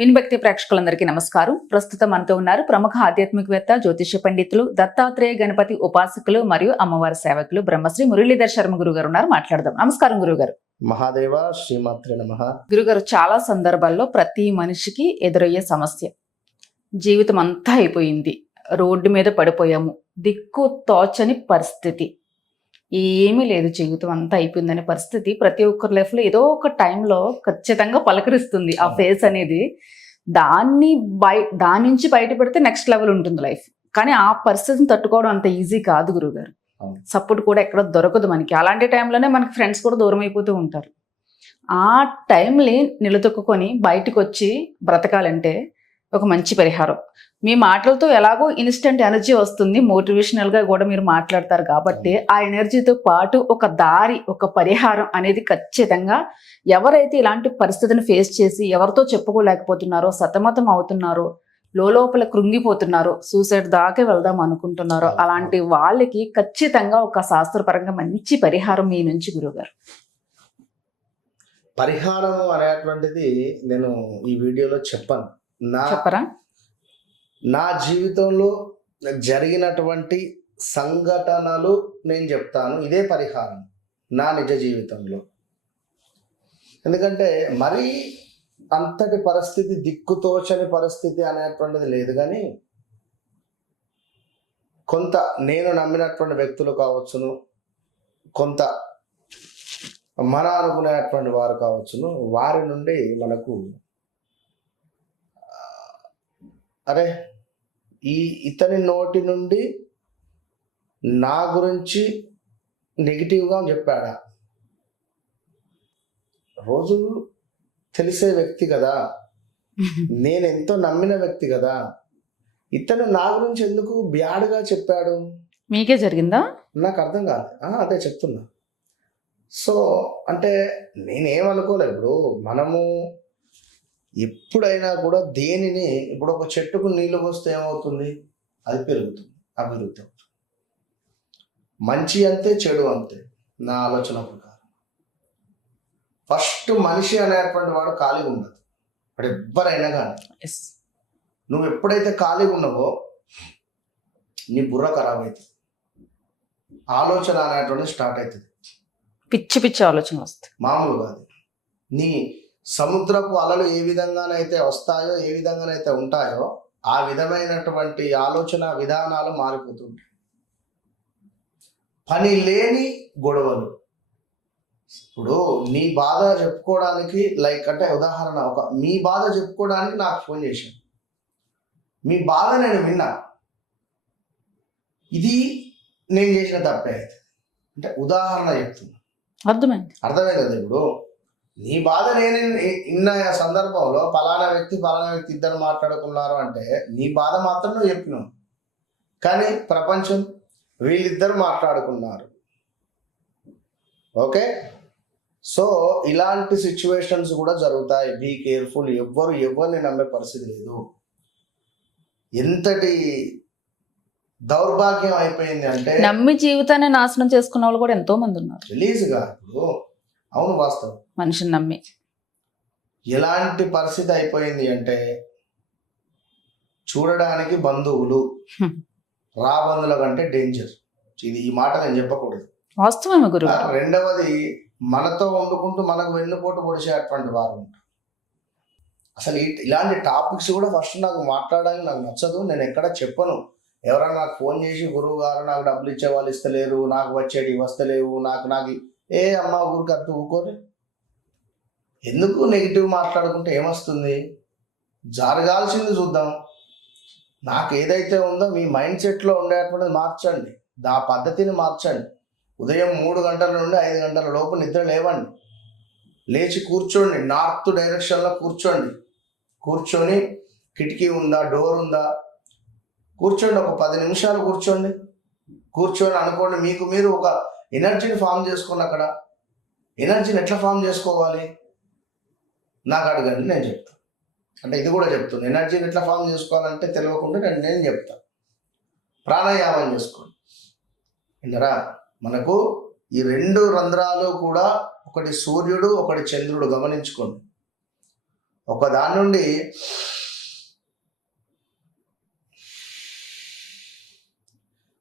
వినిభక్తి ప్రేక్షకులందరికీ నమస్కారం. ప్రస్తుతం మనతో ఉన్నారు ప్రముఖ ఆధ్యాత్మికవేత్త, జ్యోతిష్య పండితులు, దత్తాత్రేయ గణపతి ఉపాసకులు మరియు అమ్మవారి సేవకులు బ్రహ్మశ్రీ మురళీధర్ శర్మ గురువు గారు ఉన్నారు. మాట్లాడదాం. నమస్కారం గురుగారు. మహాదేవ శ్రీమాత్రే నమః. గురుగారు, చాలా సందర్భాల్లో ప్రతి మనిషికి ఎదురయ్యే సమస్య, జీవితం అంతా అయిపోయింది, రోడ్డు మీద పడిపోయాము, దిక్కు తోచని పరిస్థితి, ఏమీ లేదు, జీవితం అంతా అయిపోయిందనే పరిస్థితి ప్రతి ఒక్కరి లైఫ్ లో ఏదో ఒక టైంలో ఖచ్చితంగా పలకరిస్తుంది. ఆ ఫేస్ అనేది దాని నుంచి బయటపడితే నెక్స్ట్ లెవెల్ ఉంటుంది లైఫ్. కానీ ఆ పరిస్థితిని తట్టుకోవడం అంత ఈజీ కాదు గురువుగారు. సపోర్ట్ కూడా ఎక్కడ దొరకదు మనకి. అలాంటి టైంలోనే మనకి ఫ్రెండ్స్ కూడా దూరం అయిపోతూ ఉంటారు. ఆ టైంని నిలదొక్కుని బయటకు వచ్చి బ్రతకాలంటే ఒక మంచి పరిహారం. మీ మాటలతో ఎలాగో ఇన్స్టెంట్ ఎనర్జీ వస్తుంది, మోటివేషనల్ గా కూడా మీరు మాట్లాడతారు కాబట్టి ఆ ఎనర్జీతో పాటు ఒక దారి, ఒక పరిహారం అనేది ఖచ్చితంగా ఎవరైతే ఇలాంటి పరిస్థితిని ఫేస్ చేసి ఎవరితో చెప్పుకోలేకపోతున్నారో, సతమతం అవుతున్నారో, లోపల కృంగిపోతున్నారో, సూసైడ్ దాకా వెళ్దాం అనుకుంటున్నారో, అలాంటి వాళ్ళకి ఖచ్చితంగా ఒక శాస్త్రపరంగా మంచి పరిహారం మీ నుంచి గురువుగారు. పరిహారం అనేటువంటిది నేను ఈ వీడియోలో చెప్పను. చెప్పరా? నా జీవితంలో జరిగినటువంటి సంఘటనలు నేను చెప్తాను. ఇదే పరిహారం నా నిజ జీవితంలో. ఎందుకంటే మరీ అంతటి పరిస్థితి, దిక్కుతోచని పరిస్థితి అనేటువంటిది లేదు. కానీ కొంత నేను నమ్మినటువంటి వ్యక్తులు కావచ్చును, కొంత మన అనుకునేటువంటి వారు కావచ్చును, వారి నుండి మనకు అరే ఇతని నోటి నుండి నా గురించి నెగిటివ్గా చెప్పాడా, రోజు తెలిసే వ్యక్తి కదా, నేను ఎంతో నమ్మిన వ్యక్తి కదా, ఇతను నా గురించి ఎందుకు బ్యాడ్గా చెప్పాడు? మీకే జరిగిందా? నాకు అర్థం కాదు. అదే చెప్తున్నా. సో అంటే నేనేమనుకోలేదు. ఇప్పుడు మనము ఎప్పుడైనా కూడా దేనిని, ఇప్పుడు ఒక చెట్టుకు నీళ్లు పోస్తే ఏమవుతుంది? అది పెరుగుతుంది, అభివృద్ధి అవుతుంది. మంచి అంతే, చెడు అంతే నా ఆలోచన ప్రకారం. ఫస్ట్ మనిషి అనేటువంటి వాడు ఖాళీగా ఉండదు. వాడు ఎవ్వరైనా కానీ నువ్వు ఎప్పుడైతే ఖాళీగా ఉన్నావో నీ బుర్ర ఖరాబ్ అవుతుంది, ఆలోచన అనేటువంటిది స్టార్ట్ అవుతుంది, పిచ్చి పిచ్చి ఆలోచన వస్తాయి. మామూలుగా అది నీ సముద్రపు అలలు ఏ విధంగానైతే వస్తాయో, ఏ విధంగానైతే ఉంటాయో, ఆ విధమైనటువంటి ఆలోచన విధానాలు మారిపోతుంటాయి. పని లేని గొడవలు. ఇప్పుడు నీ బాధ చెప్పుకోవడానికి, లైక్ అంటే ఉదాహరణ, మీ బాధ చెప్పుకోవడానికి నాకు ఫోన్ చేశాను, మీ బాధ నేను విన్నా, ఇది నేను చేసిన తప్పే అయితే అంటే ఉదాహరణ చెప్తున్నా. అర్థమైంది కదా? ఇప్పుడు నీ బాధ నేను ఇన్న సందర్భంలో ఫలానా వ్యక్తి ఇద్దరు మాట్లాడుకున్నారు అంటే నీ బాధ మాత్రం నువ్వు చెప్పినావు, కానీ ప్రపంచం వీళ్ళిద్దరు మాట్లాడుకున్నారు. ఓకే, సో ఇలాంటి సిచ్యువేషన్స్ కూడా జరుగుతాయి. Be careful. ఎవరిని నమ్మే పరిస్థితి లేదు. ఎంతటి దౌర్భాగ్యం అయిపోయింది అంటే, నమ్మి జీవితాన్ని నాశనం చేసుకున్న వాళ్ళు కూడా ఎంతో మంది ఉన్నారు. రిలీజ్గా ఇప్పుడు అవును, వాస్తవం. మనిషిని నమ్మి ఎలాంటి పరిస్థితి అయిపోయింది అంటే, చూడడానికి బంధువులు రాబంధుల కంటే డేంజర్. ఈ మాట నేను చెప్పకూడదు, వాస్తవమే గురువు. రెండవది, మనతో వండుకుంటూ మనకు వెన్నుపోటు పొడిచేటువంటి వారు ఉంటారు. అసలు ఇలాంటి టాపిక్స్ కూడా ఫస్ట్ నాకు మాట్లాడడానికి నాకు నచ్చదు. నేను ఎక్కడ చెప్పను. ఎవరైనా నాకు ఫోన్ చేసి, గురువు గారు నాకు డబ్బులు ఇచ్చే వాళ్ళు ఇస్తలేరు, నాకు వచ్చేటి వస్తలేవు, నాకు ఏ అమ్మ ఊరికి అర్థం ఊకోరు. ఎందుకు నెగిటివ్ మాట్లాడుకుంటే ఏమొస్తుంది? జరగాల్సింది చూద్దాం. నాకు ఏదైతే ఉందో మీ మైండ్ సెట్లో ఉండేటువంటిది మార్చండి, ఆ పద్ధతిని మార్చండి. ఉదయం 3 గంటల నుండి 5 గంటల లోపు నిద్ర లేవండి, లేచి కూర్చోండి, నార్త్ డైరెక్షన్లో కూర్చొని కిటికీ ఉందా, డోర్ ఉందా, కూర్చోండి. ఒక 10 నిమిషాలు కూర్చొని అనుకోండి, మీకు మీరు ఒక ఎనర్జీని ఫామ్ చేసుకోండి. అక్కడ ఎనర్జీని ఎట్లా ఫామ్ చేసుకోవాలి నాకు అడగండి, నేను చెప్తాను. అంటే ఇది కూడా చెప్తాను. ఎనర్జీని ఎట్లా ఫామ్ చేసుకోవాలంటే తెలియకుండా నేను చెప్తాను. ప్రాణాయామం చేసుకోండి. ఇందరా మనకు ఈ 2 రంధ్రాలు కూడా, ఒకటి సూర్యుడు, ఒకటి చంద్రుడు. గమనించుకోండి. ఒక దాని నుండి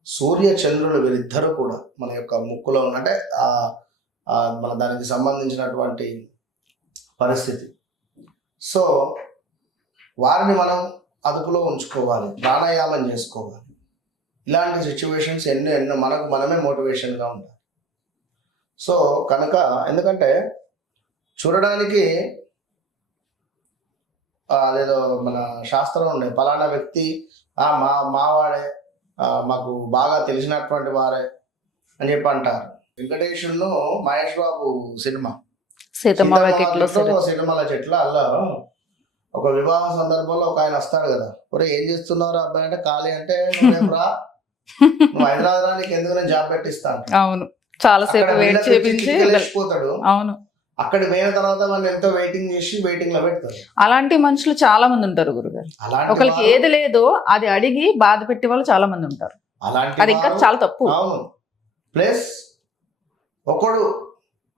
సూర్య చంద్రులు వీరిద్దరూ కూడా మన యొక్క ముక్కులో అంటే మన దానికి సంబంధించినటువంటి పరిస్థితి. సో వారిని మనం అదుపులో ఉంచుకోవాలి, ప్రాణాయామం చేసుకోవాలి. ఇలాంటి సిచ్యువేషన్స్ ఎన్నో మనకు మనమే మోటివేషన్గా ఉంటాయి. సో కనుక ఎందుకంటే చూడడానికి అదేదో మన శాస్త్రం ఉండే ఫలానా వ్యక్తి మావాడే, మాకు బాగా తెలిసినటువంటి వారే అని చెప్పి అంటారు. వెంకటేశ్వరును మహేష్ బాబు సినిమా సీతమ్మల చెట్ల అలా ఒక వివాహ సందర్భంలో ఒక ఆయన వస్తాడు కదా, ఒరే ఏం చేస్తున్నారు అబ్బాయి అంటే ఖాళీ అంటే రా నువ్వు హైదరాబాద్ రానికి ఎందుకు నేను జాబ్ పెట్టిస్తాను. అవును, చాలా సేపు వెయిట్ చేపించి వెళ్ళిపోతాడు. అవును, అక్కడి పోయిన తర్వాత వాళ్ళు ఎంతో వెయిటింగ్ చేసి వెయిటింగ్ లో పెడతారు. అలాంటి మనుషులు చాలా మంది ఉంటారు గురుగారు. ఒకరికి ఏది లేదో అది అడిగి బాధ పెట్టే వాళ్ళు చాలా మంది ఉంటారు. అది ఇంకా చాలా తప్పు. అవును, ప్లస్ ఒకడు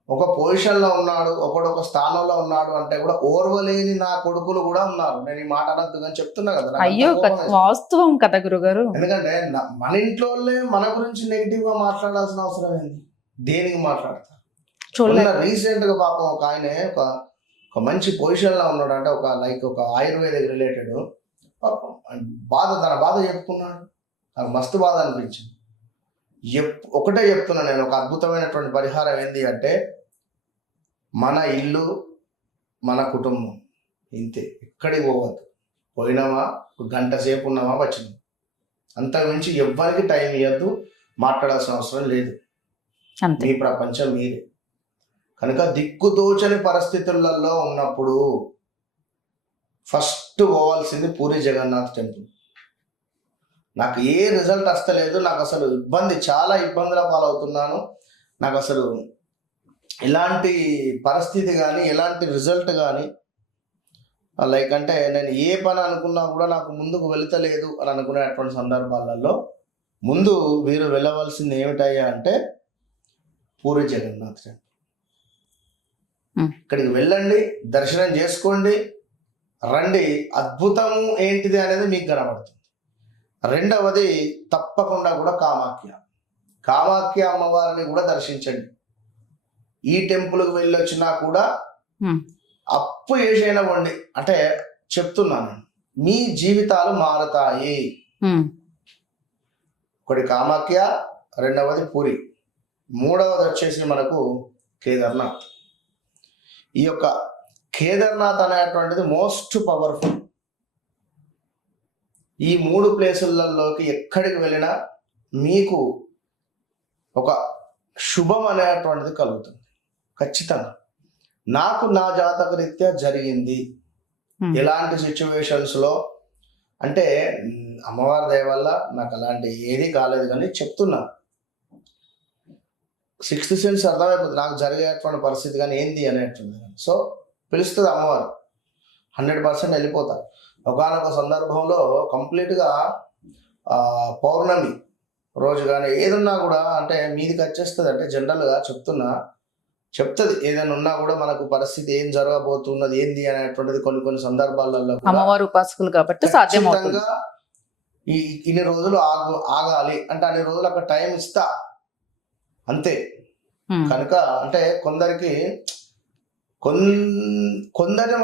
ఒక పొజిషన్ లో ఉన్నాడు, ఒకడు ఒక స్థానంలో ఉన్నాడు అంటే కూడా ఓర్వలేని నా కొడుకులు కూడా ఉన్నారు. నేను ఈ మాట అనద్దు కానీ చెప్తున్నా కదా. అయ్యో వాస్తవం కదా గురుగారు. ఎందుకంటే మన ఇంట్లో మన గురించి నెగిటివ్ గా మాట్లాడాల్సిన అవసరం ఏంది? దేనికి మాట్లాడతారు? రీసెంట్ గా పాపం ఒక ఆయన ఒక మంచి పొజిషన్ లో ఉన్నాడు అంటే ఒక ఆయుర్వేదిక్ రిలేటెడ్ తన బాధ చెప్పుకున్నాడు. నాకు మస్తు బాధ అనిపించింది. ఒకటే చెప్తున్నా నేను, ఒక అద్భుతమైనటువంటి పరిహారం ఏంటి అంటే మన ఇల్లు మన కుటుంబం ఇంతే, ఎక్కడికి పోవద్దు. పోయినామా ఒక గంట సేపు ఉన్నామా వచ్చినాం, అంత మించి ఎవ్వరికి టైం ఇవ్వద్దు, మాట్లాడాల్సిన అవసరం లేదు. మీ ప్రపంచం మీరే. కనుక దిక్కుతోచని పరిస్థితులలో ఉన్నప్పుడు ఫస్ట్ పోవాల్సింది పూరి జగన్నాథ్ టెంపుల్. నాకు ఏ రిజల్ట్ వస్తలేదు, నాకు అసలు చాలా ఇబ్బందుల పాలవుతున్నాను, నాకు అసలు ఎలాంటి పరిస్థితి కానీ ఎలాంటి రిజల్ట్ కానీ లైక్ అంటే నేను ఏ పని అనుకున్నా కూడా నాకు ముందుకు వెళుతలేదు అని అనుకునేటువంటి సందర్భాలలో ముందు వీరు వెళ్ళవలసింది ఏమిటయ్యా అంటే పూరి జగన్నాథ్ టెంపుల్. ఇక్కడికి వెళ్ళండి, దర్శనం చేసుకోండి, రండి. అద్భుతము ఏంటిది అనేది మీకు కనబడుతుంది. రెండవది తప్పకుండా కూడా కామాఖ్య అమ్మవారిని కూడా దర్శించండి. ఈ టెంపుల్కి వెళ్ళొచ్చినా కూడా అప్పు చేసైనా వండి అంటే చెప్తున్నాను, మీ జీవితాలు మారుతాయి. ఒకటి కామాఖ్య, రెండవది పూరి, మూడవది వచ్చేసి మనకు కేదార్నాథ్. ఈ యొక్క కేదార్నాథ్ అనేటువంటిది మోస్ట్ పవర్ఫుల్. ఈ 3 ప్లేసులలోకి ఎక్కడికి వెళ్ళినా మీకు ఒక శుభం అనేటువంటిది కలుగుతుంది ఖచ్చితంగా. నాకు నా జాతక రీత్యా జరిగింది. ఎలాంటి సిచ్యువేషన్స్లో అంటే అమ్మవారి దయ వల్ల నాకు అలాంటి ఏది కాలేదు, కానీ చెప్తున్నా 6th సెన్స్ అర్థమైపోతుంది నాకు జరిగేటువంటి పరిస్థితి కానీ ఏంది అనేటువంటి. సో పిలుస్తుంది అమ్మవారు, 100% వెళ్ళిపోతారు. ఒకనొక సందర్భంలో కంప్లీట్గా పౌర్ణమి రోజు కానీ ఏదన్నా కూడా అంటే మీదికి వచ్చేస్తుంది. అంటే జనరల్గా చెప్తుంది ఏదైనా ఉన్నా కూడా మనకు పరిస్థితి ఏం జరగబోతున్నది ఏంది అనేటువంటిది కొన్ని సందర్భాలలో అమ్మవారు ఉపాసకులు కాబట్టి సాధ్యమవుతుంది. ఇన్ని రోజులు ఆగాలి అంటే అన్ని రోజులు అక్కడ టైం ఇస్తా అంతే. కనుక అంటే కొందరిని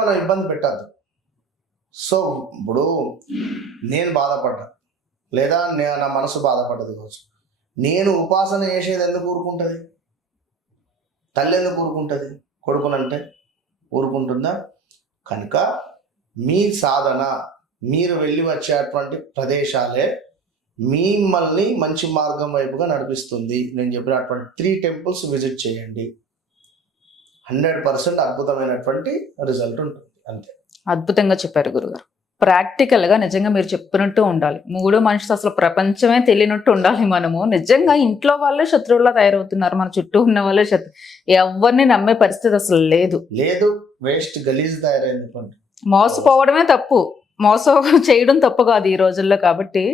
మనం ఇబ్బంది పెట్టద్దు. సో ఇప్పుడు నేను బాధపడ్డా లేదా నా మనసు బాధపడ్డది కావచ్చు, నేను ఉపాసన చేసేది ఎందుకు ఊరుకుంటుంది? తల్లి ఎందుకు ఊరుకుంటుంది? కొడుకునంటే ఊరుకుంటుందా? కనుక మీ సాధన, మీరు వెళ్ళి వచ్చేటువంటి ప్రదేశాలే మిమ్మల్ని మంచి మార్గం వైపుగా నడిపిస్తుంది. నేను చెప్పినటువంటి 3 టెంపుల్స్ విజిట్ చేయండి, 100% అద్భుతమైనటువంటి రిజల్ట్ ఉంటుంది. అంతే. అద్భుతంగా చెప్పారు గురుగారు. ప్రాక్టికల్గా నిజంగా మీరు చెప్పినట్టు ఉండాలి. 3 మనిషి అసలు ప్రపంచమే తెలియనట్టు ఉండాలి. మనము నిజంగా ఇంట్లో వాళ్ళే శత్రువులా తయారవుతున్నారు, మన చుట్టూ ఉన్న వాళ్ళే ఎవరిని నమ్మే పరిస్థితి అసలు లేదు. వేస్ట్ గలీజ్ తయారైంది. మోసపోవడమే తప్పు, మోసం చేయడం తప్పు కాదు ఈ రోజుల్లో. కాబట్టి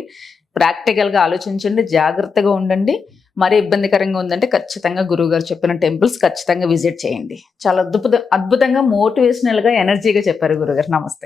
ప్రాక్టికల్గా ఆలోచించండి, జాగ్రత్తగా ఉండండి. మరీ ఇబ్బందికరంగా ఉందంటే ఖచ్చితంగా గురువు గారు చెప్పిన టెంపుల్స్ ఖచ్చితంగా విజిట్ చేయండి. చాలా అద్భుతంగా మోటివేషనల్గా ఎనర్జీగా చెప్పారు గురుగారు. నమస్తే.